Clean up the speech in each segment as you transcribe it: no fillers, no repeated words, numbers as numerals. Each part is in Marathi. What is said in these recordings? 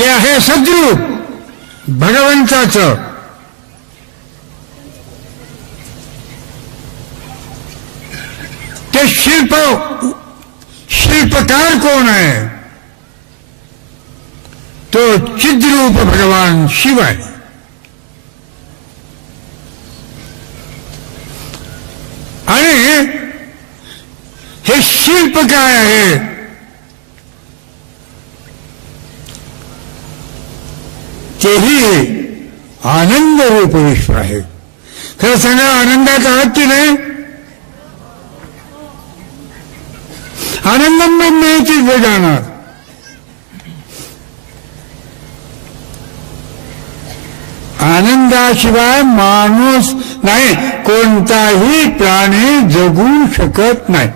ते आहे सद्रूप भगवंताचं. ते शिल्पकार कोण आहे? तो चिद्रूप भगवान शिव आहे. आणि हे शिल्प काय आहे? तेही आनंद रूप विश्व आहे. खरं सांगा, आनंदात आहात की नाही? आनंदम ब्रह्मेची जाणार. आनंदाशिवाय माणूस नाही, कोणताही प्राणी जगू शकत नाही.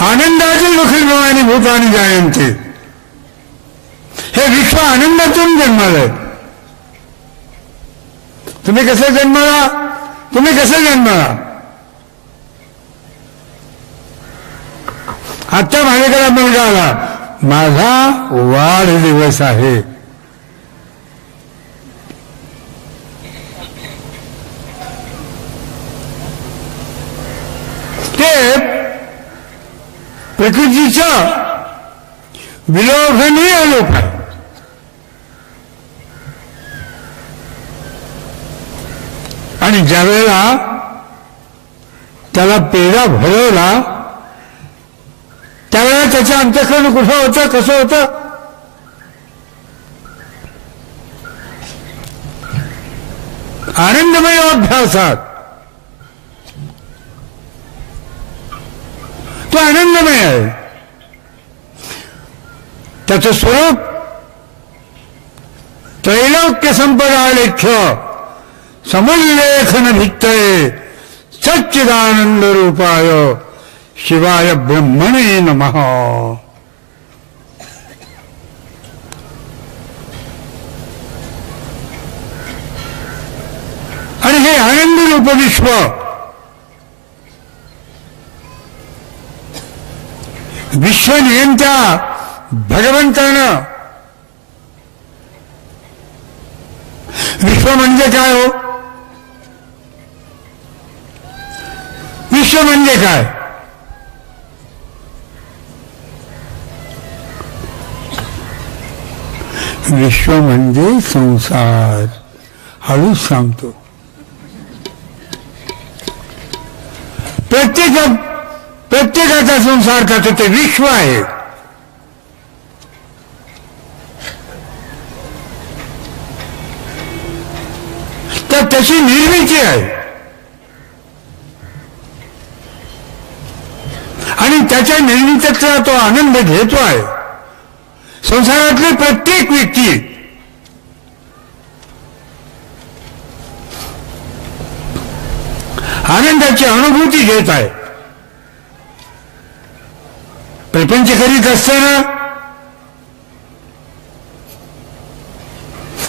आनंदाचे लखनभवानी भूतानी जायंते. हे विश्व आनंदातून जन्मालंय. तुम्ही कसे जन्माला? तुम्ही कसे जन्माला? आता माझ्याकडे मुलगा आला, माझा वाढदिवस आहे. ते प्रकृतीचं विलोभनीय लोक आहे. आणि ज्यावेळेला त्याला पेढा भरवला त्यावेळेला त्याचं अंतःकरण कुठं होतं, कसं होतं? आनंदमय अभ्यासात. तो आनंदमय आहे. त्याचं स्वरूप त्रैलोक्य संपदा लेख्य समुल्लेखन भित्तये सच्चिदानंद रूपाय शिवाय ब्रह्मणे नमः. आणि हे आनंद रूप विश्व विश्वनियंता भगवंतानं. विश्व म्हणजे काय हो? विश्व म्हणजे काय? विश्व म्हणजे संसार. हळूच सांगतो. प्रत्येकाचा संसार करतो ते विश्व आहे. तर त्याची निर्मिती आहे आणि त्याच्या निर्मितीचा तो आनंद घेतो आहे. संसारातली प्रत्येक व्यक्ती आनंदाची अनुभूती घेत आहे. प्रपंच करीत असताना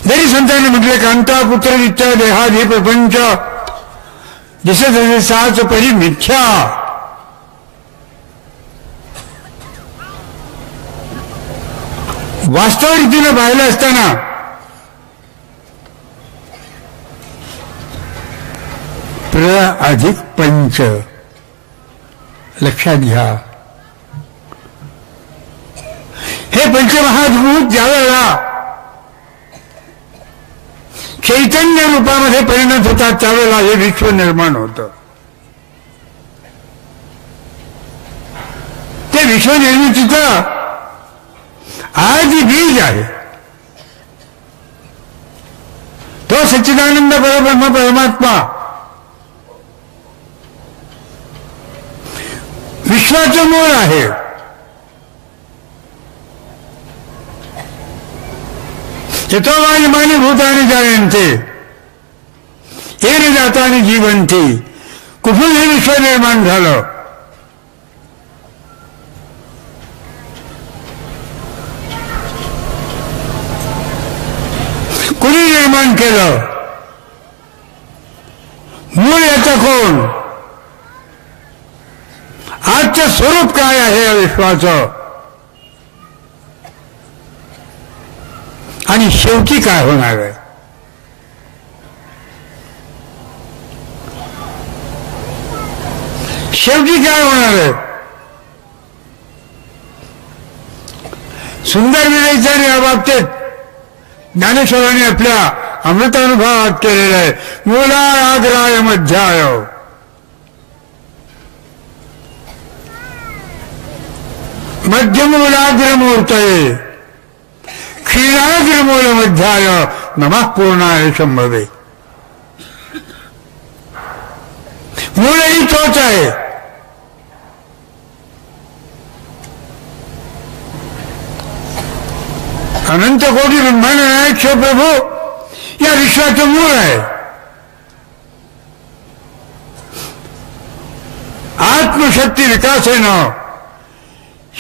जरी संतांनी म्हटले कांता पुत्र नित्य देहाधी प्रपंच दिसत असे साच परी मिथ्या. वास्तव रीतीनं पाहिलं असताना प्र अधिक पंच लक्षात घ्या. हे पंचमहाभूत ज्यावेळेला चैतन्य रूपामध्ये परिणत होतात त्यावेळेला हे विश्व निर्माण होतं. ते विश्व निर्मितीचं आदि बीज आहे. तो सच्चिदानंद परब्रह्म परमात्मा विश्वाचं मूळ आहे. यतो वायुमानी भूतानि जायन्ते येन जातानि जीवन्ति. कुठून हे विश्व निर्माण झालं? कुणी निर्माण केलं? मूळ याचं कोण? आजचं स्वरूप काय आहे या विश्वाचं आणि शेवटी काय होणार आहे. शेवटी काय होणार आहे. सुंदर विवेचन या बाबतीत ज्ञानेश्वरांनी आपल्या अमृतानुभवात केलेलं आहे. मूलाग्राय मध्याय मध्यमूलाग्रमूर्तये क्षीराग्रमूल मध्याय नमः पूर्णाय शंभवे. मूलही तोच आहे. अनंत कोटी ब्रह्मांड नायक प्रभू या विश्वाचं मूळ आहे. आत्मशक्ती विकासेन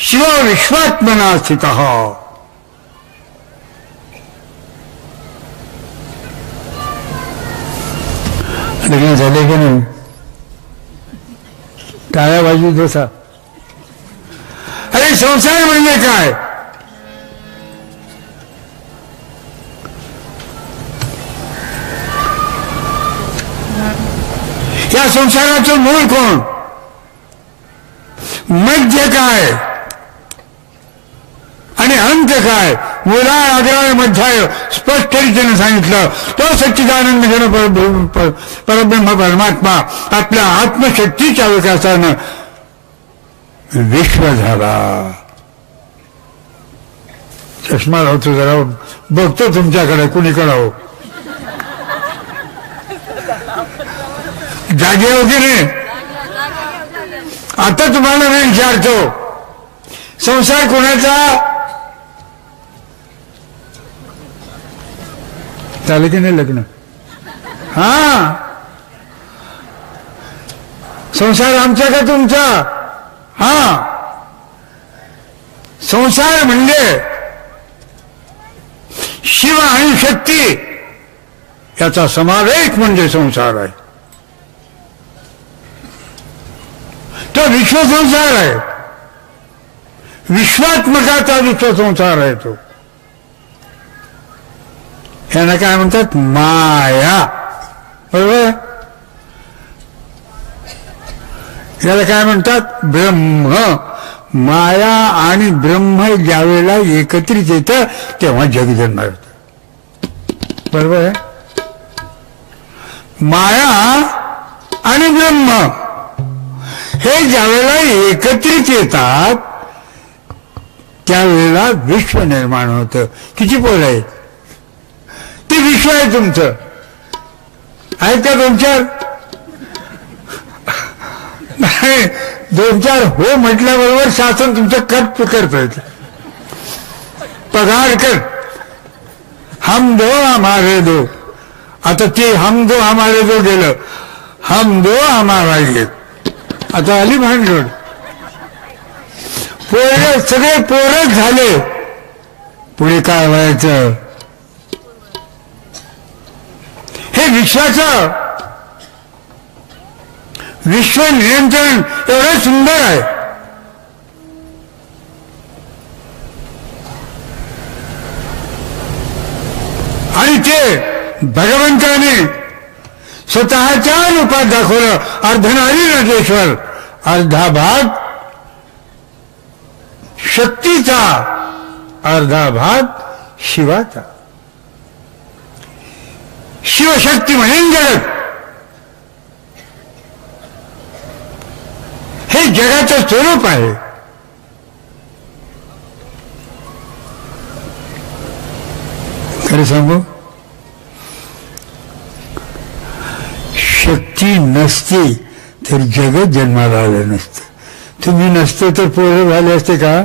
शिव विश्वात्मना स्थितः. लग्न झाले की नाही. टाळ्या वाजवीत बसा. अरे संसार म्हणजे काय. या संसाराचं मूळ कोण. मध्य काय आणि अंत काय. मूला आग्राय मध्याय स्पष्ट रीतीने सांगितलं. तो सच्चिदानंद घन परब्रह्म परमात्मा आपल्या आत्मशक्तीच्या विकासानं विश्व झाला. चष्मा लावतो जरा बघतो तुमच्याकडे कुणीकडे हो. जागे वगैरे आता तुम्हाला मी विचारतो संसार कोणाचा. चालेल की नाही लग्न. हा संसार आमचा का तुमचा. हा संसार म्हणजे शिव आणि शक्ती याचा समावेश म्हणजे संसार आहे. तो विश्वसंसार आहे. विश्वात्मकाचा विश्वसंसार आहे तो. यांना काय म्हणतात माया. बरोबर. याला काय म्हणतात ब्रह्म. माया आणि ब्रह्म ज्यावेळेला एकत्रित येतं तेव्हा जग जन्माला येतं. बरोबर आहे. माया आणि ब्रह्म हे ज्यावेळेला एकत्रित येतात त्यावेळेला विश्व निर्माण होतं. किती पोरं आहेत. ते विश्व आहे तुमचं. आहेत का दोन चार. नाही दोन चार हो म्हटल्याबरोबर शासन तुमचं कट करत. पगार कर. हम दो हमारे दो. आता ते हम दो हमारे दो गेलं. हम दो हमारा एक. आता आली भानगड. पोरं सगळे पोरच झाले. पुढे काय व्हायचं. हे विश्वाचं विश्व नियंत्रण एवढं सुंदर आहे. आणि ते भगवंताने स्वतःच्या रूपात दाखवलं. अर्धनारी नटेश्वर. अर्धा भाग शक्तीचा अर्धा भाग शिवाचा. शिवशक्ती म्हणेन जगत. हे जगाचं स्वरूप आहे. खरं सांगू शक्ती नसती तर जगत जन्माला आलं नसतं. तुम्ही नसते तर पोरं झाले असते का.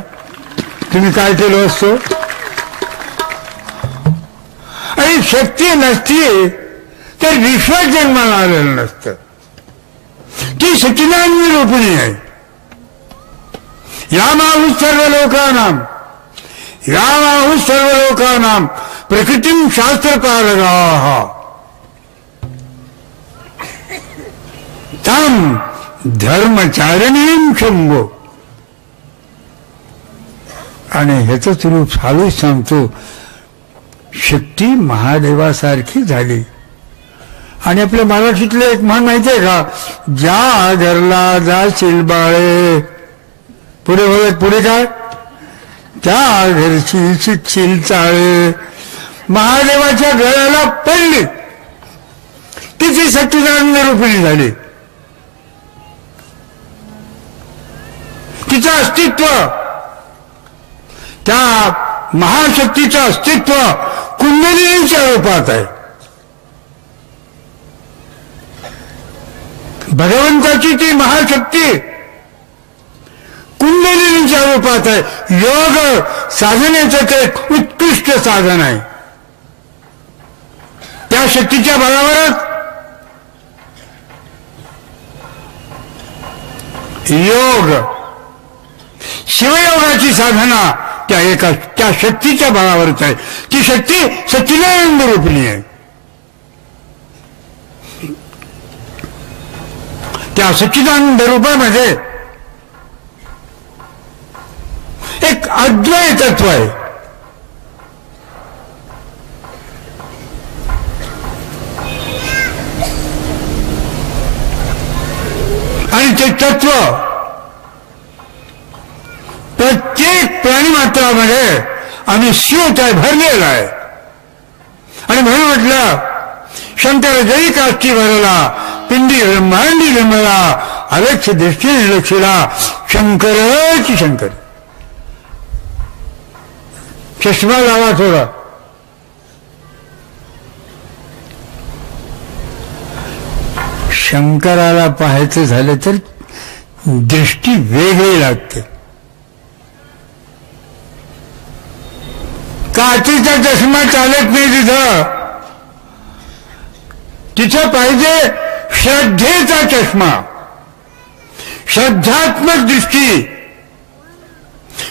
तुम्ही काय केलं असतो. आणि शक्ती नसती तर विश्व जन्माला आलेलं नसतं. ती सच्चिदानंद रूपिणी आहे. यामाहु सर्व लोकानां प्रकृतिं शास्त्रपारगाः तां धर्मचारिणीं शंभो. आणि ह्याच रूप चालूच सांगतो. शक्ती महादेवासारखी झाली. आणि आपल्या मराठीतले एक म्हण माहितीये का, ज्या घरला जाशील बाळे, पुढे बोलत पुढे काय, त्या घरची शिक्षील चाळे. महादेवाच्या गळ्याला पडली, तिची सच्चिदानंद रूपिणी झाली. तिचं अस्तित्व, त्या महाशक्तीचं अस्तित्व कुंडलिनीच्या रूपात आहे. भगवंताची ती महाशक्ती कुंडलिनीच्या रूपात आहे. योग साधनेचं ते उत्कृष्ट साधन आहे. त्या शक्तीच्या बळावरच योग, शिवयोगाची साधना त्या शक्तीच्या बळावरच आहे. ती शक्ती सच्चिदानंद रूपिणी आहे. त्या सच्चिदानंद रूपामध्ये एक अद्वैतत्व आहे. आणि ते तत्व प्रत्येक प्राणीमात्रामध्ये अनुस्यूत आहे, भरलेलं आहे. आणि म्हणून म्हटलं, शंकर जरी काष्टी भरला, पिंडी ब्रह्मांडी जन्मला, अलक्ष दृष्टीने लक्षला, शंकरची शंकर. चष्मा लावा थोडा. शंकराला पाहायचं झालं तर दृष्टी वेगळी लागते. काचेचा चष्मा चालत नाही तिथं. तिथं पाहिजे श्रद्धेचा चष्मा, श्रद्धात्मक दृष्टी.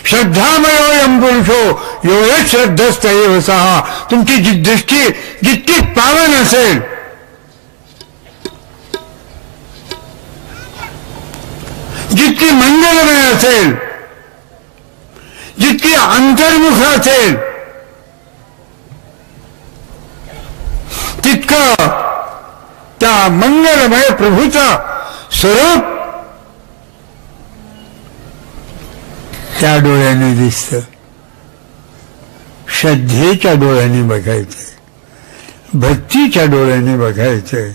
श्रद्धामयोऽयं पुरुषो यो यश्रद्धस्त एव सः. तुमची जी दृष्टी जितकी पावन असेल, जितकी मंगलमय असेल, जितकी अंतर्मुख असेल, तितकं त्या मंगलमय प्रभूचं स्वरूप त्या डोळ्याने दिसतं. श्रद्धेच्या डोळ्याने बघायचंय, भक्तीच्या डोळ्याने बघायचंय.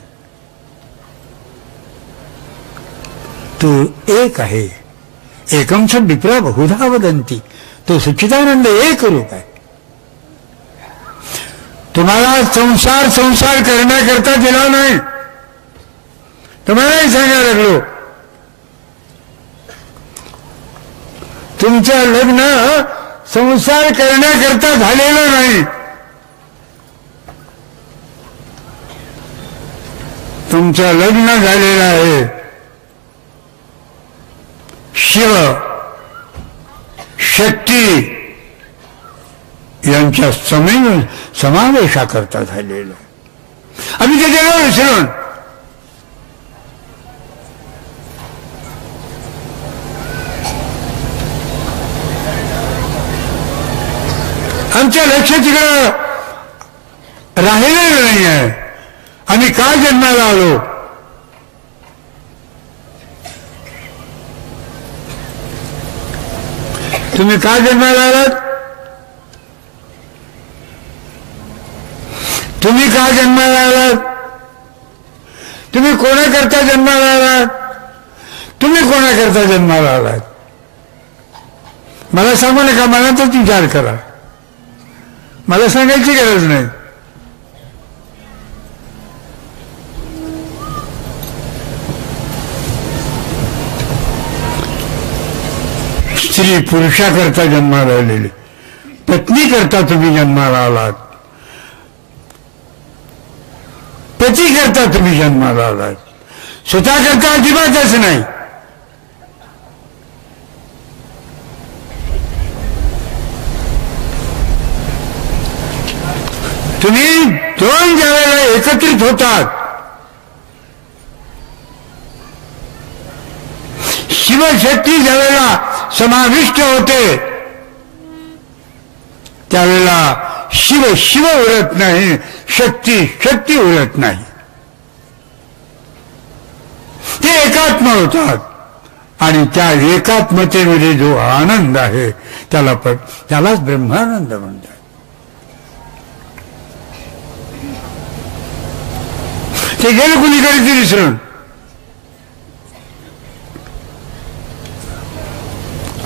तो एक आहे. एकं च विप्रा बहुधा वदन्ति. तो सच्चिदानंद एक रूप आहे. तुम्हाला संसार करण्याकरता दिला नाही. तुम्हालाही सांगायला लागलो, तुमचं लग्न संसार करण्याकरता झालेलं नाही. तुमचं लग्न झालेलं आहे शिव शक्ती यांच्या समावेशाकरता झालेलं. आम्ही ते गेलो विसरून. आमच्या लक्ष तिकडं राहिलेलं नाही आहे. आम्ही का जन्माला आलो? तुम्ही का जन्माला आलात? तुम्ही का जन्माला आलात? तुम्ही कोणाकरता जन्माला आलात? तुम्ही कोणाकरता जन्माला आलात? मला सांगू नका, मला तर विचार करा. मला सांगायची गरज नाही. स्त्री पुरुषाकरता जन्माला आलेली, पत्नी करता तुम्ही जन्माला आलात, पती करता तुम्ही जन्माला आलात. स्वतः करता अजिबातच नाही. तुम्ही दोन ज्यावेळेला एकत्रित होतात शिवशक्ती ज्यावेळेला समाविष्ट होते त्यावेळेला शिव शिव उरत नाही, शक्ती शक्ती उरत नाही. ते एकात्म होतात आणि त्या एकात्मतेमध्ये जो आनंद आहे त्यालाच ब्रह्मानंद म्हणतात. ते गेलं कुणीकडे विसरून.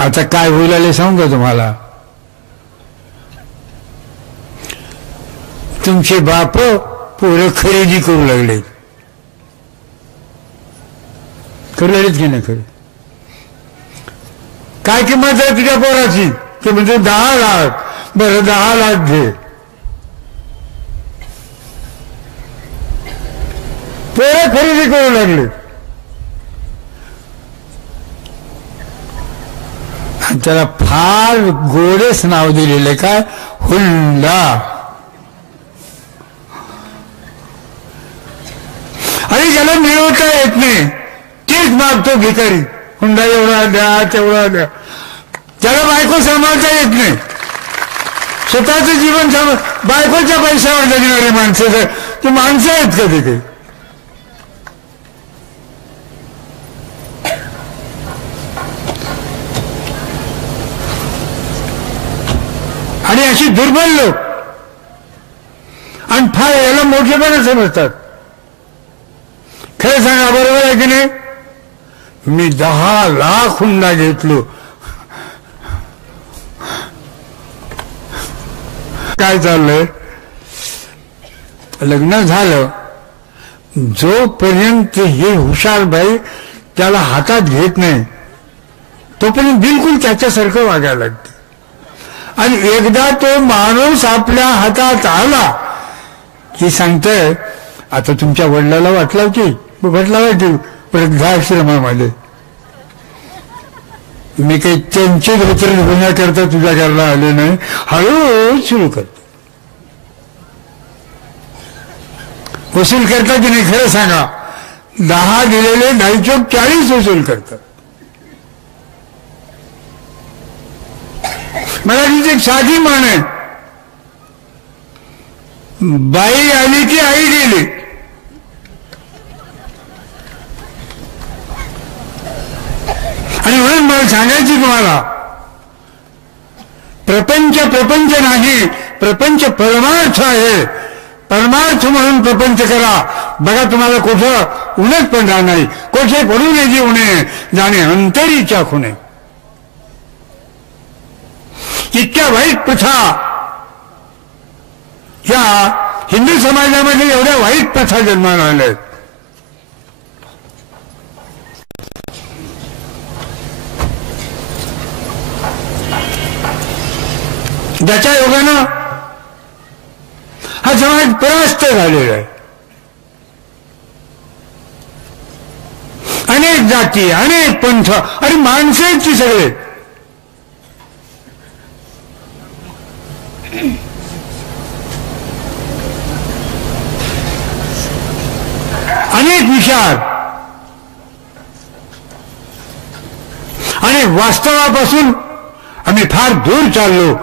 आता काय होईल आले सांगू का तुम्हाला. तुमचे बाप पोरं खरेदी करू लागले. करू लागलेत की नाही खरं. काय किंमत आहे तुझ्या पोराची. ते म्हणजे 10 लाख. बरं 10 लाख घे. पोरं खरेदी करू लागले. त्याला फार गोडेच नाव दिलेले काय, हुंडा. आणि ज्याला मिळवता येत नाही तेच मागतो भिकारी. हुंडा एवढा द्या तेवढा द्या. त्याला बायको सांभाळता येत नाही. स्वतःचं जीवन बायकोच्या पैशावर जगणारे माणसं ते माणसं आहेत का ते काही. आणि अशी दुर्बल लोक आणि फार याला मोठेपणा समजतात. खरं सांगा बरोबर आहे की नाही. मी 10 लाख हुंडा घेतलो. काय चाललंय. लग्न झालं जोपर्यंत हे हुशार बाई त्याला हातात घेत नाही तोपर्यंत बिलकुल त्याच्यासारखं वागायला लागते. आणि एकदा तो माणूस आपल्या हातात आला की सांगतोय आता तुमच्या वडिलाला वाटला की वृद्धाश्रमामध्ये मी काही त्यांचे धोतर होण्याकरता तुझ्या घरला आले नाही. हळूहळू सुरू करतो. वसूल करता की नाही खरं सांगा. 10 दिलेले 40 वसूल करतात. मराठीची एक साधी म्हण आहे, बाई आली की आई गेली. आणि म्हणून मला सांगायची तुम्हाला प्रपंच नाही, प्रपंच परमार्थ आहे. परमार्थ म्हणून प्रपंच करा. बघा तुम्हाला कुठं उन्हात पडणार नाही. कोठे पडू नये जीवने जाणे अंतरीच्या खुणे. इतक्या वाईट प्रथा या हिंदू समाजामध्ये एवढ्या वाईट प्रथा जन्माला आल्यात. ज्याच्या योगानं हा समाज परास्त झालेला आहे. अनेक जाती, अनेक पंथ आणि माणसांची सगळे अनेक विचार आणि वास्तवापासून आम्ही फार दूर चाललो.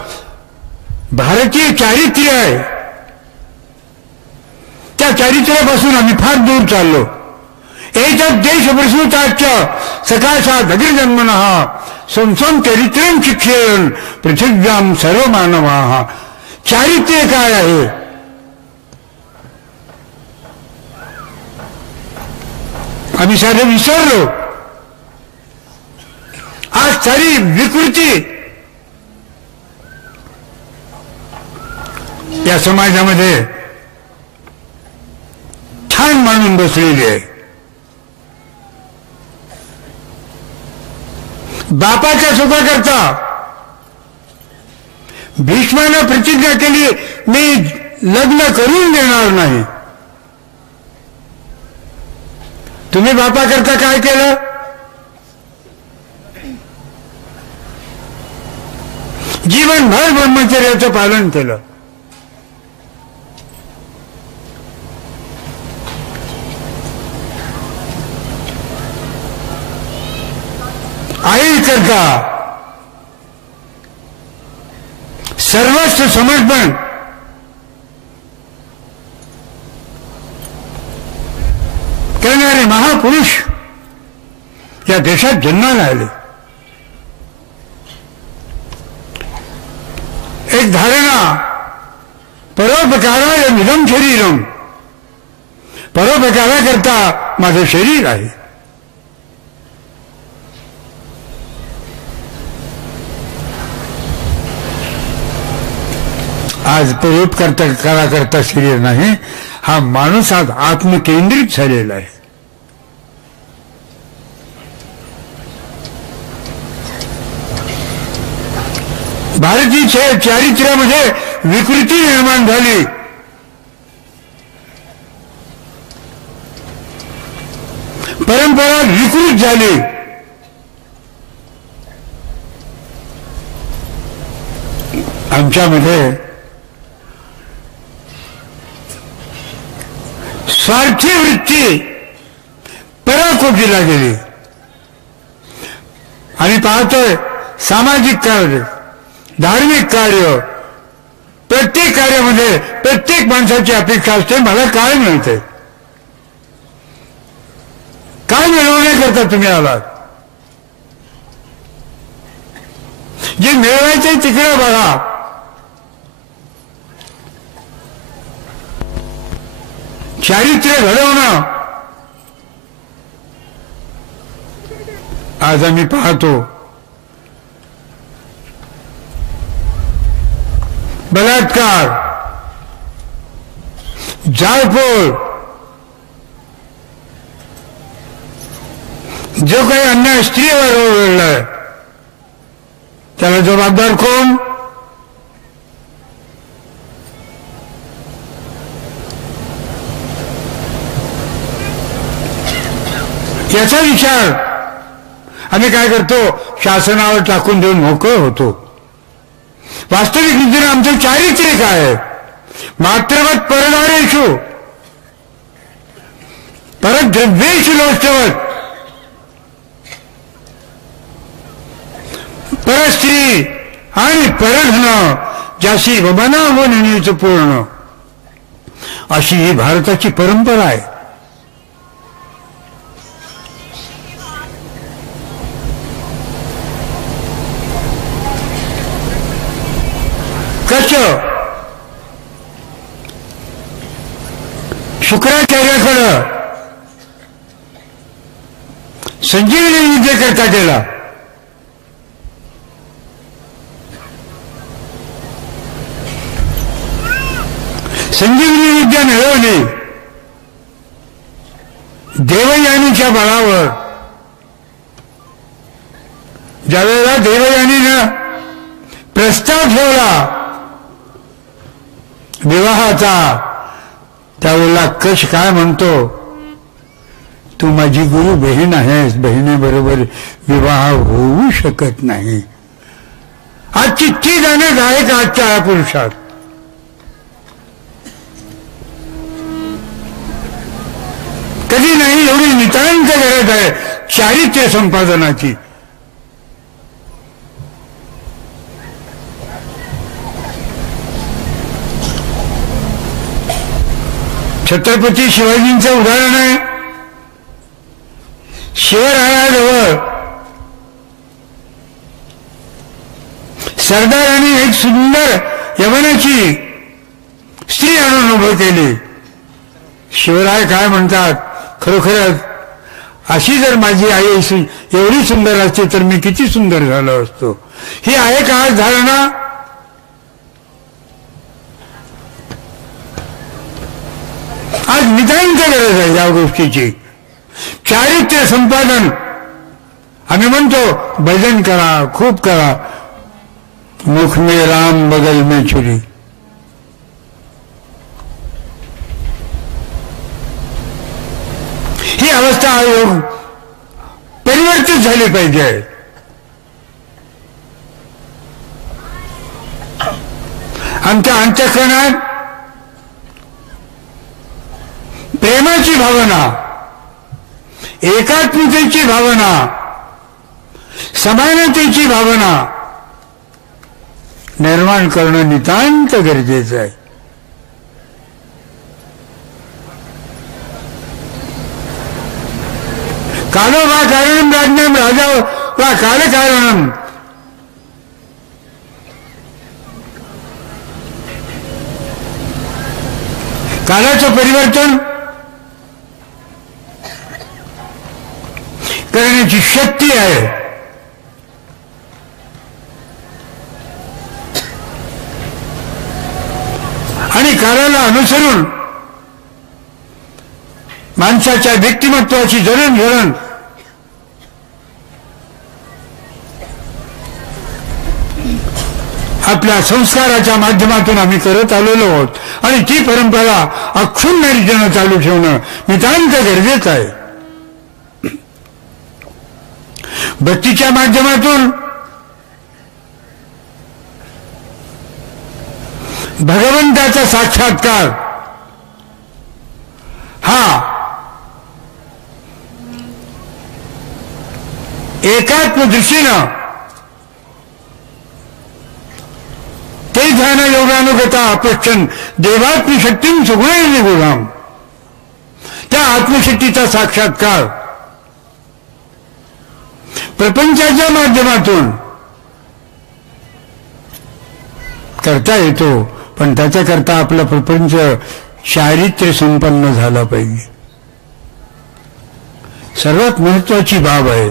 भारतीय चारित्र्य आहे त्या चारित्र्यापासून आम्ही फार दूर चाललो. एतत् देश प्रसूताच्च सकाशात् अग्रजन्मनः संसं चरित्रं शिक्षेन पृथिव्यां सर्व मानवाः. चारित्र्य काय आहे. आम्ही साधे विसरलो. आज सारी विकृती या समाजामध्ये छान मांडून बसलेली आहे. बापाच्या सुखाकरता भीष्माने प्रतिज्ञा केली मी लग्न करून देणार नाही. तुम्ही बापाकरता काय केलं. जीवनभर ब्रह्मचर्याचं पालन केलं. आई करता सर्वस्व समर्पण करणारे महापुरुष या देशात जन्माला आले. एक धारणा, परोपकाराय निधम शरीरम, परोपकाराकरता माझं शरीर आहे. आज परोपकाराकरता शरीर नाही, हा माणूस आज आत्मकेंद्रित झालेला आहे. भारतीय चारित्र्यामध्ये विकृती निर्माण झाली. परंपरा विकृत झाली. आमच्यामध्ये स्वार्थी वृत्ती पराकोटीला गेली आणि पाहतोय सामाजिक कार्य, धार्मिक कार्य, प्रत्येक कार्यामध्ये प्रत्येक माणसाची अपेक्षा असते, मला काय मिळते, काय मिळवण्याकरता तुम्ही आलात. जे मिळवायचंय तिकडे बघा. चारित्र्य घडवणं आज आम्ही पाहतो. बलात्कार, जाळपोळ, जो काही अन्याय स्त्रीवर घडलाय त्याला जबाबदार कोण? याचा विचार आम्ही काय करतो, शासनावर टाकून देऊन मोकळ होतो. वास्तविक रीतीने आमचं चारित्र्य काय आहे? मात्रवत परदारेषु परद्रव्येषु लोष्टवत, परस्त्री आणि परधन ज्याशी वमना वननीच पूर्ण, अशी ही भारताची परंपरा आहे. कसं शुक्राचार्याकडं संजीवनी विद्या करता गेला. संजीवनी विद्या मिळवली देवयानीच्या बळावर. ज्यावेळेला देवयानीनं प्रस्ताव ठेवला विवाहाचा, त्यावेळेला कश काय म्हणतो, तू माझी गुरु बहीण आहेस, बहिणीबरोबर विवाह होऊ शकत नाही. आज चिठ्ठी जाणं गायक आजच्या पुरुषात. कधी नाही, एवढी नितांत गरज आहे चारित्र्य संपादनाची. छत्रपती शिवाजींचं उदाहरण आहे. शिवरायाजवळ सरदारांनी एक सुंदर यवनाची स्त्री आणून उभं केली. शिवराय काय म्हणतात, खरोखरच अशी जर माझी आई एवढी सुंदर असती तर मी किती सुंदर झालो असतो. ही आहे का धारणा? आज नितांत गरज आहे या गोष्टीची. चारित्र्य संपादन. आम्ही म्हणतो भजन करा, खूप करा, मुख में राम बगल में छुरी. ही अवस्था परिवर्तित झाली पाहिजे. आमच्या अंतःकरणात प्रेमाची भावना, एकात्मतेची भावना, समानतेची भावना निर्माण करणं नितांत गरजेचं आहे. कालो वा कारणं राज्ञं राजा वा कालकारणं. कालाचं परिवर्तन करण्याची शक्ती आहे. आणि कालाला अनुसरून माणसाच्या व्यक्तिमत्वाची जडणघडण आपल्या संस्काराच्या माध्यमातून आम्ही करत आलेलो आहोत. आणि ती परंपरा अक्षुण्ण रीतीनं चालू ठेवणं नितांत गरजेचं आहे. भक्तीच्या माध्यमातून भगवंताचा साक्षात्कार हा एकात्म दृष्टीनं ते ध्यान योगानुगता अपक्षण देवात्मशक्तीं सुगुणैः गुणाम. त्या आत्मशक्तीचा साक्षात्कार प्रपंचाच्या माध्यमातून करता येतो. पण त्याच्याकरता आपला प्रपंच चारित्र्य संपन्न झाला पाहिजे. सर्वात महत्वाची बाब आहे.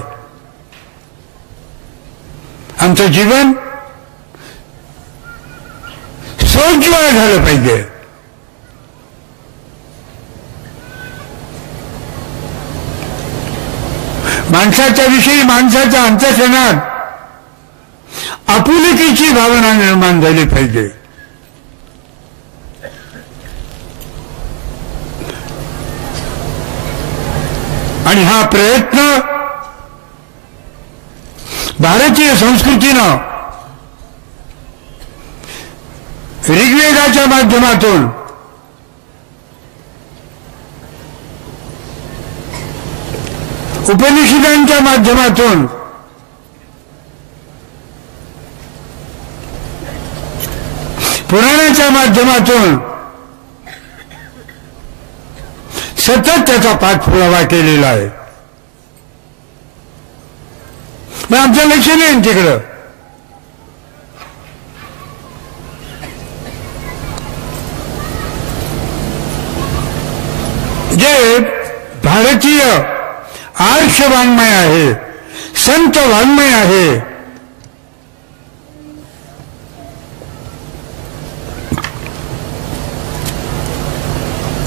आमचं जीवन सोज्वळ झालं पाहिजे. माणसाच्या विषयी माणसाच्या अंतःकरणात आपुलकीची भावना निर्माण झाली पाहिजे. आणि हा प्रयत्न भारतीय संस्कृतीनं ऋग्वेदाच्या माध्यमातून उपनिषदांच्या माध्यमातून पुराणाच्या माध्यमातून सतत त्याचा पाठपुरावा केलेला आहे. मग आमचं लक्ष नाही तिकडं. जे भारतीय आर्ष वाङ्मय आहे, संत वाङ्मय आहे,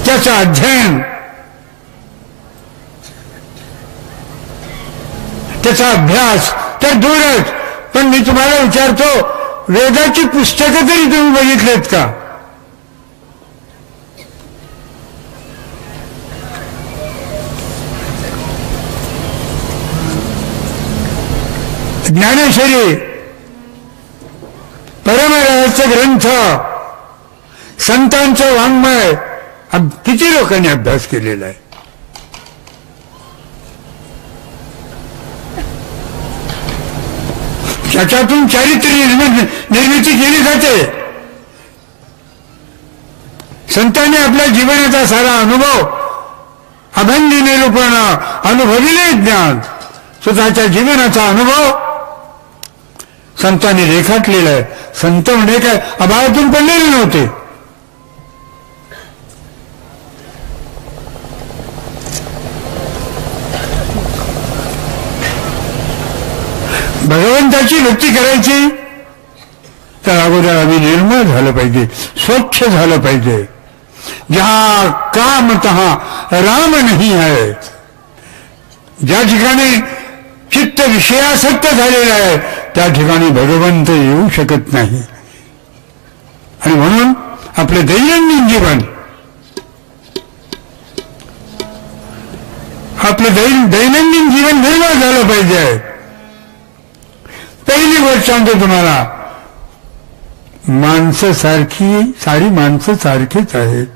त्याचं अध्ययन, त्याचा अभ्यास तर दूरच. पण मी तुम्हाला विचारतो, वेदाची पुस्तकं तरी तुम्ही बघितलेत का? ज्ञानेश्वरी परमरहस्य ग्रंथ, संतांचं वाङ्मय किती लोकांनी अभ्यास केलेला आहे. त्याच्यातून चारित्र्य निर्मिती केली जाते. संतांनी आपल्या जीवनाचा सारा अनुभव अभंगी निरूपण, अनुभविले ज्ञान, स्वतःच्या जीवनाचा अनुभव संतांनी रेखाटलेला आहे. संत म्हणजे काय आभाळातून पडलेले नव्हते. भगवंताची भक्ती करायची तर अगोदर आम्ही निर्मळ झालं पाहिजे, स्वच्छ झालं पाहिजे. जहां काम तहां राम नहीं है. ज्या ठिकाणी चित्त विषयासक्त झालेलं आहे त्या ठिकाणी भगवंत येऊ शकत नाही. आणि म्हणून आपले दैनंदिन जीवन, आपलं दैनंदिन जीवन निर्मळ झालं पाहिजे. पहिली गोष्ट सांगतो तुम्हाला, माणसं सारी माणसं सारखीच आहेत.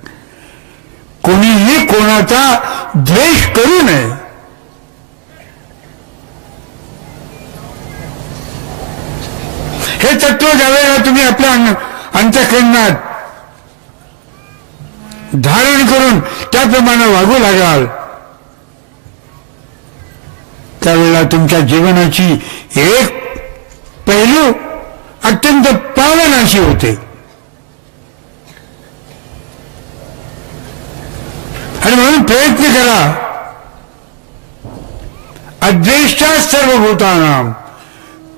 कोणीही कोणाचा द्वेष करू नये. हे तत्व ज्यावेळेला तुम्ही आपल्या अंतःकरणात धारण करून त्याप्रमाणे वागू लागाल त्यावेळेला तुमच्या जीवनाची एक पैलू अत्यंत पावनाशी होते आणि म्हणून प्रयत्न करा अद्वेष्टा सर्वभूतानां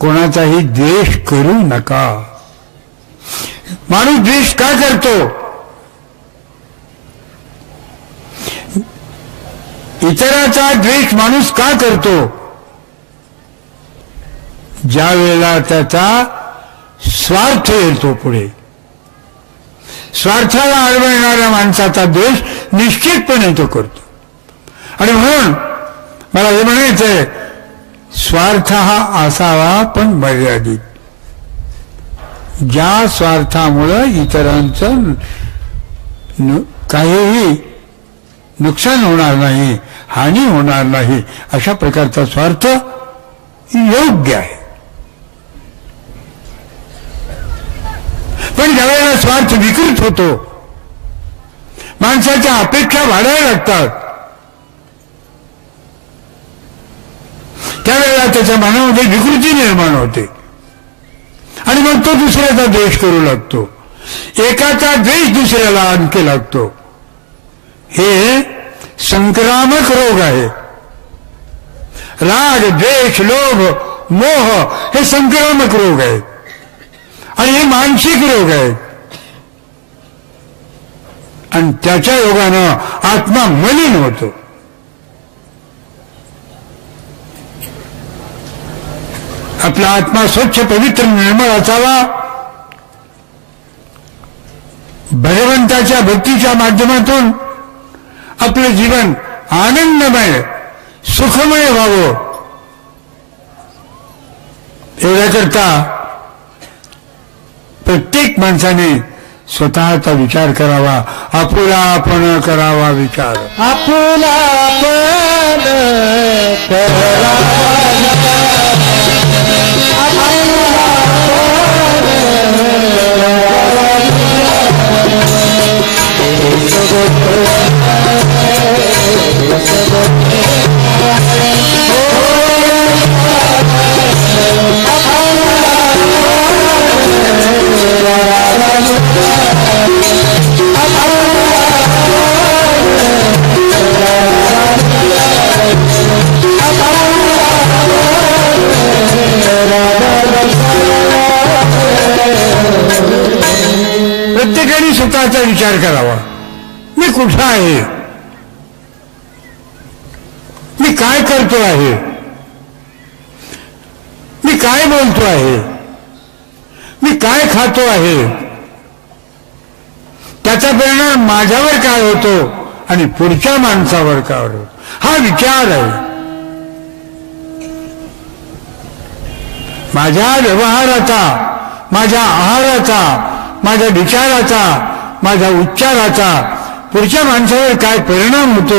कोणाचाही द्वेष करू नका. माणूस द्वेष का करतो? इतराचा द्वेष माणूस का करतो? ज्या वेळेला त्याचा स्वार्थ येतो पुढे. स्वार्थाला आडवा येणाऱ्या माणसाचा द्वेष निश्चितपणे तो करतो. आणि म्हणून मला हे म्हणायचंय स्वार्थ हा असावा पण मर्यादित. ज्या स्वार्थामुळं इतरांचं काहीही नुकसान होणार नाही, हानी होणार नाही, अशा प्रकारचा स्वार्थ योग्य आहे. पण ज्यावेळेला स्वार्थ विकृत होतो, माणसाच्या अपेक्षा वाढायला लागतात, त्यावेळेला त्याच्या मनामध्ये विकृती निर्माण होते आणि मग तो दुसऱ्याचा द्वेष करू लागतो. एकाचा द्वेष दुसऱ्याला आणखी लागतो. हे संक्रामक रोग आहे. राग, द्वेष, लोभ, मोह हे संक्रामक रोग आहेत आणि हे मानसिक रोग आहेत. आणि त्याच्या योगानं आत्मा मलिन होतो. आपला आत्मा स्वच्छ, पवित्र, निर्मळ असावा. भगवंताच्या भक्तीच्या माध्यमातून आपलं जीवन आनंदमय, सुखमय व्हावं, एवढ्याकरता प्रत्येक माणसाने स्वतःचा विचार करावा. आपुलापण करावा विचार. आपुलापण करावा. प्रत्येकाने स्वतःचा विचार करावा. मी कुठं आहे? मी काय करतो आहे? मी काय बोलतो आहे? मी काय खातो आहे? त्याचा परिणाम माझ्यावर काय होतो आणि पुढच्या माणसावर काय होतो? हा विचार आहे. माझ्या व्यवहाराचा, माझ्या आहाराचा, माझ्या विचाराचा, माझ्या उच्चाराचा पुढच्या माणसावर काय परिणाम होतो,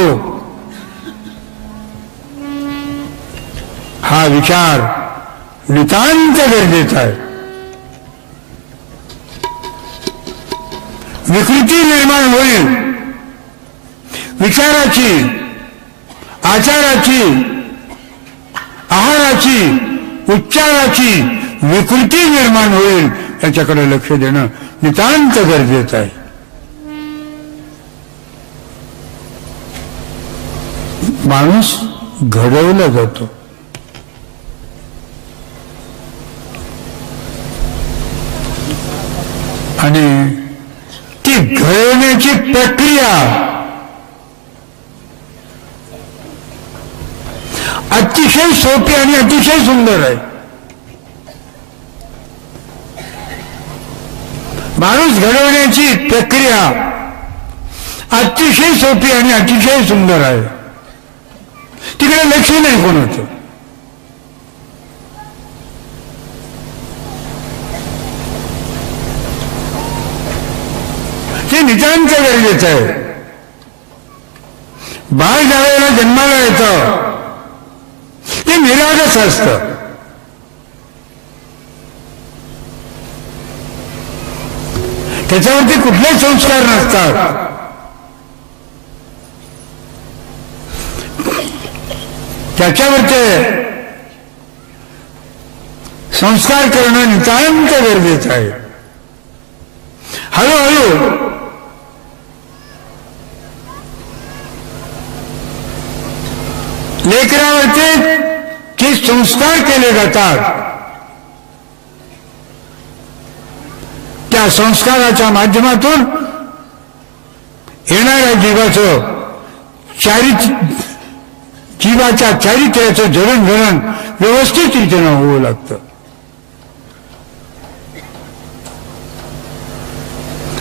हा विचार नितांत गरजेचा आहे. विकृती निर्माण होईल. विचाराची, आचाराची, आहाराची, उच्चाराची विकृती निर्माण होईल. याच्याकडे लक्ष देणं नितांत गरजेचं आहे. माणूस घडवला जातो. आणि ती घडवण्याची प्रक्रिया अतिशय सोपी आणि अतिशय सुंदर आहे. माणूस घडवण्याची प्रक्रिया अतिशय सोपी आणि अतिशय सुंदर आहे. तिकडे लक्ष नाही कोणाचं. ते नितांत गरजेचं आहे. बाळ ज्यावेळेला जन्माला येतं ते निरागस असतं. त्याच्यावरती कुठलेच संस्कार नसतात. त्याच्यावरती संस्कार करणं नितांत गरजेचं आहे. हळूहळू लेकरावरती जे संस्कार केले जातात त्या संस्काराच्या माध्यमातून येणाऱ्या जीवाच्या चारित्र्याचं जडणघडण व्यवस्थित रीतीनं होऊ लागतं.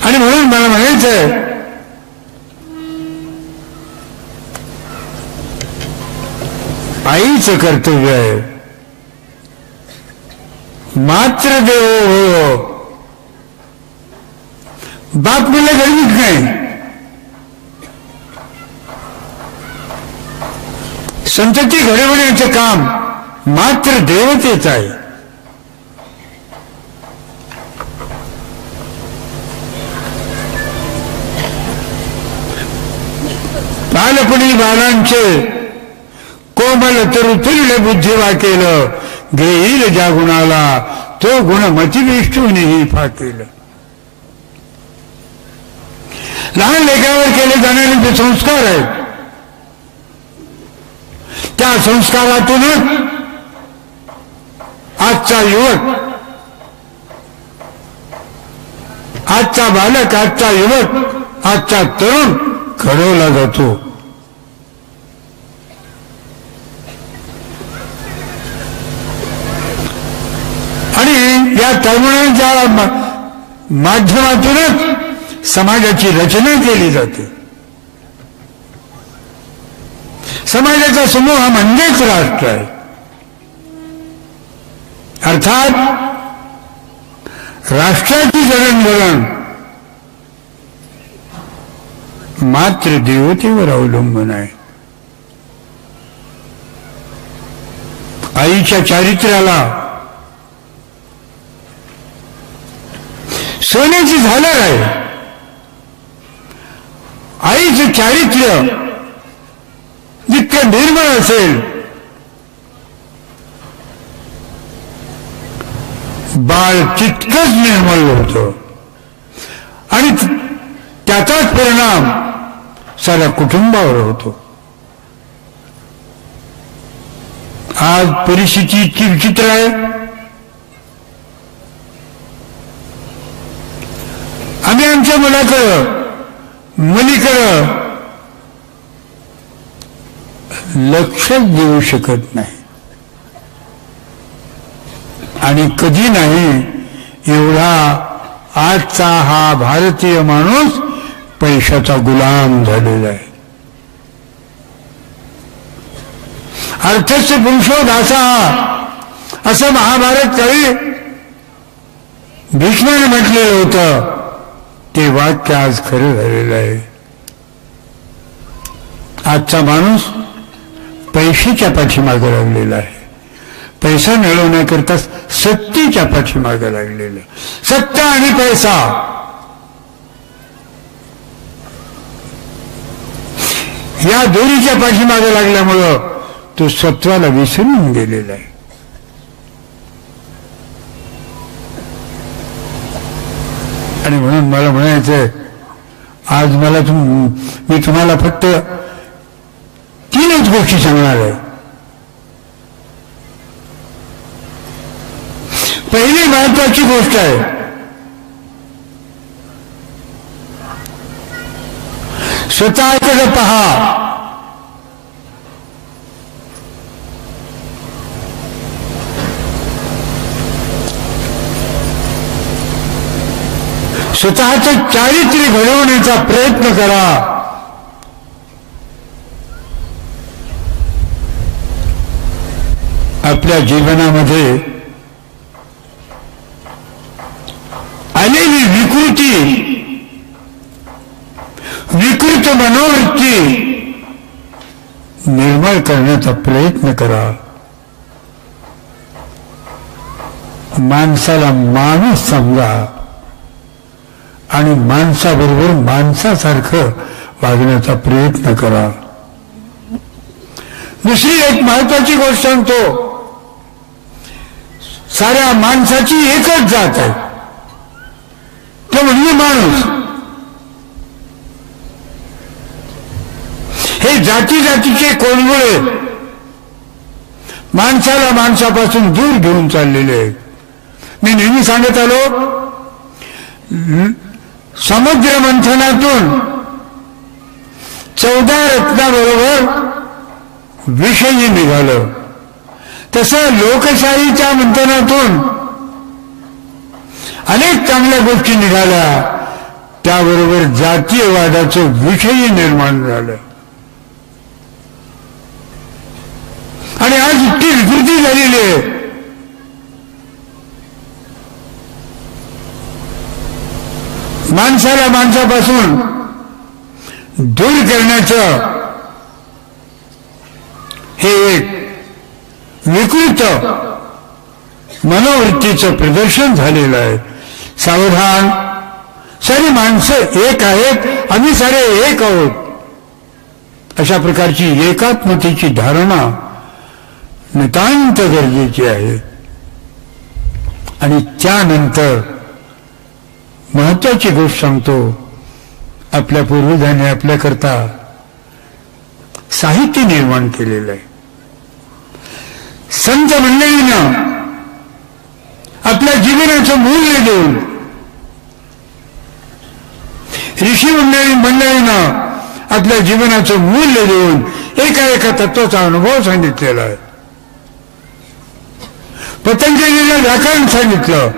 आणि म्हणून मला म्हणायचंय आईचं कर्तव्य आहे मात्र देवो हो. बाप मला गरजेच नाही. संतती घडवण्याचं काम मात्र देवतेच आहे. बालपणी बालांचे कोमल तरुतुल्य बुद्धी वाकेल घेईल ज्या गुणाला तो गुण मतिविष्णूनेही फाकेल. लहान लेकरावर केले जाणारे जे संस्कार आहेत त्या संस्कारातूनच आजचा युवक, आजचा बालक, आजचा युवक, आजचा तरुण घडवला जातो. आणि या तरुणांच्या माध्यमातूनच समाजाची रचना केली जाते. समाजाचा समूह हा म्हणजेच राष्ट्र आहे. अर्थात राष्ट्राची जडणघडण मात्र देवतेवर अवलंबून आहे. आईच्या चारित्र्याला सोन्याची झालर आहे. आईचं चारित्र्य जितकं निर्मळ असेल बाळ तितकंच निर्मळ होतं आणि त्याचाच परिणाम साऱ्या कुटुंबावर होतो. आज परिस्थिती इतकी विचित्र आहे. आम्ही आमच्या मुलीकडं लक्षच देऊ शकत नाही आणि कधी नाही एवढा आजचा हा भारतीय माणूस पैशाचा गुलाम झालेला आहे. अर्थस्य पुरुषो दासः असं महाभारत काळी भीष्माने म्हटलेलं होतं. ते वाक्य आज खरं झालेलं आहे. आजचा माणूस पैशाच्या पाठीमागे लागलेला आहे. पैसा मिळवण्याकरता सत्तेच्या पाठीमागे लागलेला. सत्ता आणि पैसा या दोन्हीच्या पाठीमागे लागल्यामुळं तो सत्वाला विसरून गेलेला आहे. आणि म्हणून मला म्हणायचंय आज मी तुम्हाला फक्त 3च गोष्टी सांगणार आहे. पहिली महत्वाची गोष्ट आहे स्वतःकडे पहा. स्वतःचं चारित्र्य घडवण्याचा प्रयत्न करा. आपल्या जीवनामध्ये आलेली विकृत मनोवृत्ती निर्मळ करण्याचा प्रयत्न करा. माणसाला माणूस समजा आणि माणसाबरोबर माणसासारखं वागण्याचा प्रयत्न करा. दुसरी एक महत्वाची गोष्ट सांगतो, साऱ्या माणसाची एकच जात आहे, तो म्हणजे माणूस. हे जाती जातीचे कोळवळे माणसाला माणसापासून दूर घेऊन चाललेले आहेत. मी नेहमी सांगत आलो, समुद्र मंथनातून 14 रत्नाबरोबर विषयी निघालं, तसं लोकशाहीच्या मंथनातून अनेक चांगल्या गोष्टी निघाल्या, त्याबरोबर जातीयवादाचं विषयी निर्माण झालं. आणि आज इतकी विकृती झालेली आहे, माणसाला माणसापासून दूर करण्याचं हे एक विकृत मनोवृत्तीचं प्रदर्शन झालेलं आहे. सावधान, सारी माणसं एक आहेत, आम्ही सारे एक आहोत, अशा प्रकारची एकात्मतेची धारणा नितांत गरजेची आहे. आणि त्यानंतर महत्वाची गोष्ट सांगतो, आपल्या पूर्वजांनी आपल्याकरता साहित्य निर्माण केलेलं आहे. संत मंडळीनं आपल्या जीवनाचं मूल्य देऊन, ऋषी मंडळीनं आपल्या जीवनाचं मूल्य देऊन एका एका तत्वाचा अनुभव सांगितलेला आहे. पतंजलीला व्याकरण सांगितलं,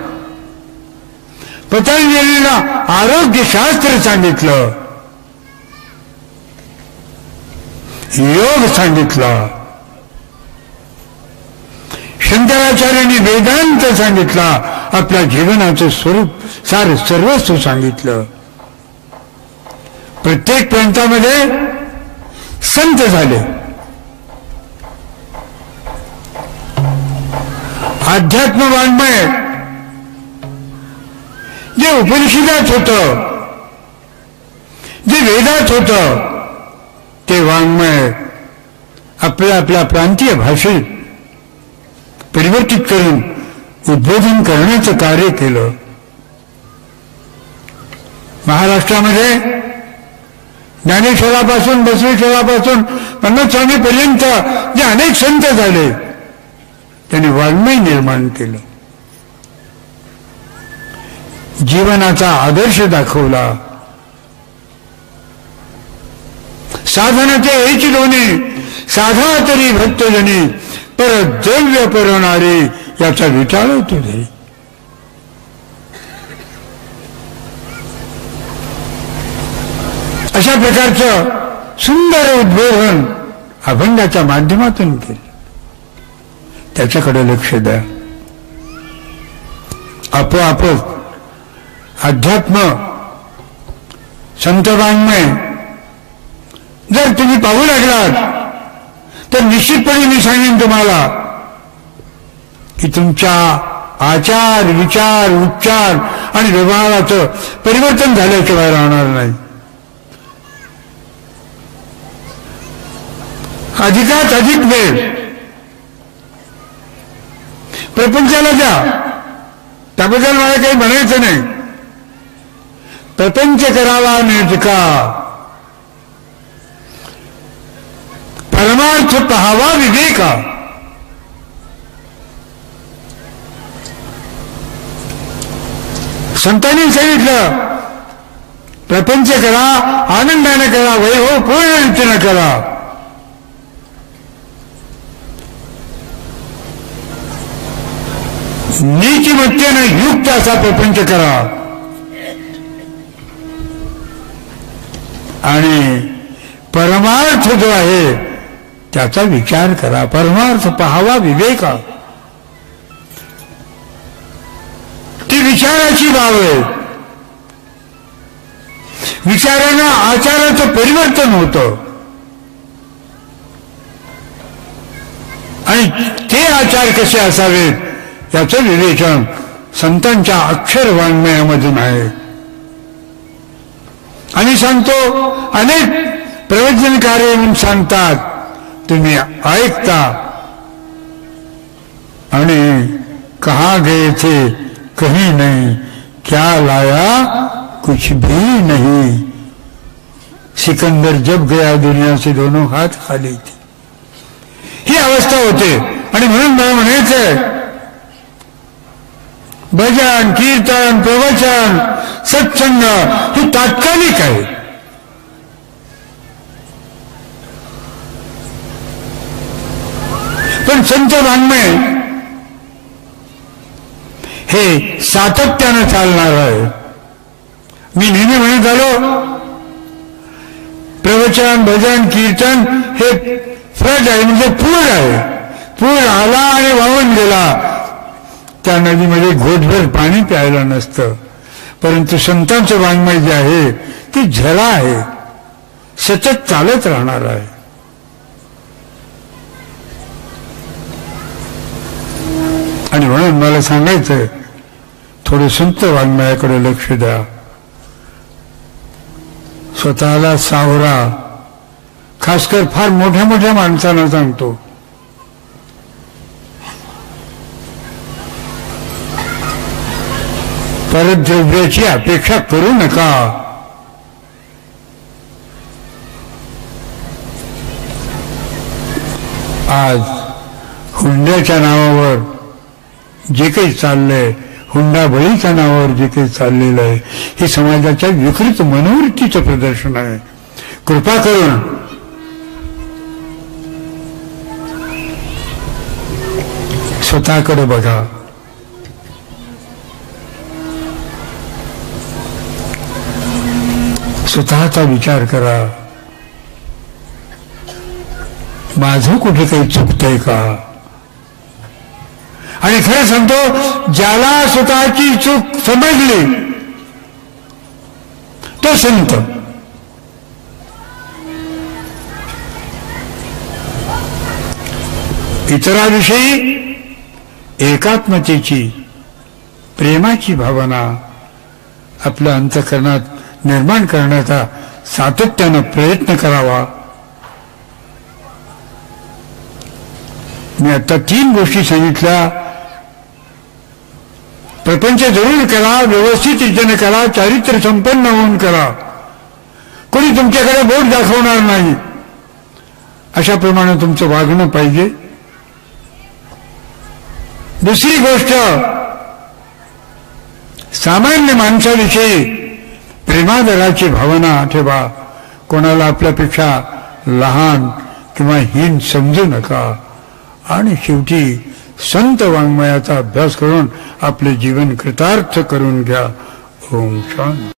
पतंजलीला आरोग्यशास्त्र सांगितलं, योग सांगितला, शंकराचार्यांनी वेदांत सांगितला, आपल्या जीवनाचं स्वरूप सार सर्वस्व सांगितलं. प्रत्येक प्रांतामध्ये संत झाले. अध्यात्म वाङ्मय जे उपनिषदात होतं, जे वेदात होतं, ते वाङ्मय आपल्या आपल्या प्रांतीय भाषेत परिवर्तित करून उद्बोधन करण्याचं कार्य केलं. महाराष्ट्रामध्ये ज्ञानेश्वरापासून बसवेश्वरापासून पन्नास स्वामीपर्यंत जे अनेक संत झाले, त्यांनी वाङ्मय निर्माण केलं, जीवनाचा आदर्श दाखवला. साधनाचे हेच दोन्ही, साधा तरी भक्तजनी, पर द्रव्य परवणारे याचा विचार होतो. अशा प्रकारचं सुंदर उद्बोधन अभंगाच्या माध्यमातून केलं. त्याच्याकडे लक्ष द्या. आपोआपच अध्यात्म संत वाङ्मय जर तुम्ही पाहू लागलात, तर निश्चितपणे मी सांगेन तुम्हाला की तुमच्या आचार, विचार, उच्चार आणि व्यवहाराचं परिवर्तन झाल्याशिवाय राहणार नाही. अधिकात अधिक वेळ प्रपंचाला द्या. त्याबद्दल मला काही म्हणायचं नाही. प्रपंच करावा नेटका, परमार्थ पहावा विवेका. संतांनी सांगितलं, प्रपंच करा, आनंदाने करा, वैभव पूर्ण रीतीने करा. नीतिमत्तेने युक्त असा प्रपंच करा आणि परमार्थ जो आहे त्याचा विचार करा. परमार्थ पहावा विवेका. ती विचाराची बाब आहे. विचारानं आचाराचं परिवर्तन होतं आणि ते आचार कसे असावेत याचं विवेचन संतांच्या अक्षर वाङ्मयामधून आहे. आणि सांगतो, अनेक प्रवचनकार्य म्हणून सांगतात, तुम्ही ऐकता आणि कहा गए थे कहीं नहीं, क्या लाया कुछ भी नहीं, सिकंदर जब गया दुनिया से दोनों हाथ खाली थी. ही अवस्था होते. आणि म्हणून मला म्हणायचंय, भजन कीर्तन प्रवचन सत्संग हे तात्कालिक आहे. पण संत वाङ्मय हे सातत्यानं चालणार आहे. मी नेहमी म्हणत आलो, प्रवचन भजन कीर्तन हे फ्लड आहे, म्हणजे पूर आहे. पूर आला आणि वाहून गेला, त्या नदीमध्ये घोटभर पाणी प्यायला नसतं. परंतु संतांचं वाङ्मय जे आहे ते झरा आहे, सतत चालत राहणार आहे. आणि म्हणून मला सांगायचंय, थोडं संत वाङ्मयाकडे लक्ष द्या. स्वतःला सावरा. खासकर फार मोठ्या मोठ्या माणसांना सांगतो, परद्रव्याची अपेक्षा करू नका. आज हुंड्याच्या नावावर जे काही चाललंय, हुंडाबळीच्या नावावर जे काही चाललेलं आहे, हे समाजाच्या विकृत मनोवृत्तीचं प्रदर्शन आहे. कृपा करून स्वतःकडे बघा. स्वतःचा विचार करा. माझं कुठे काही चुकतंय का? आणि खरं सांगतो, ज्याला स्वतःची चूक समजली तो संत. इतराविषयी एकात्मतेची प्रेमाची भावना आपल्या अंतःकरणात निर्माण करण्याचा सातत्यानं प्रयत्न करावा. मी आता 3 गोष्टी सांगितल्या. प्रपंच जरूर करा, व्यवस्थित रीतीने करा, चारित्र्य संपन्न होऊन करा. कोणी तुमच्याकडे बोट दाखवणार नाही अशाप्रमाणे तुमचं वागणं पाहिजे. दुसरी गोष्ट, सामान्य माणसाविषयी प्रेमादराची भावना ठेवा. कोणाला आपल्यापेक्षा लहान किंवा हीन समजू नका. आणि शेवटी संत वाङ्मयाचा अभ्यास करून आपले जीवन कृतार्थ करून घ्या. ओम शांती.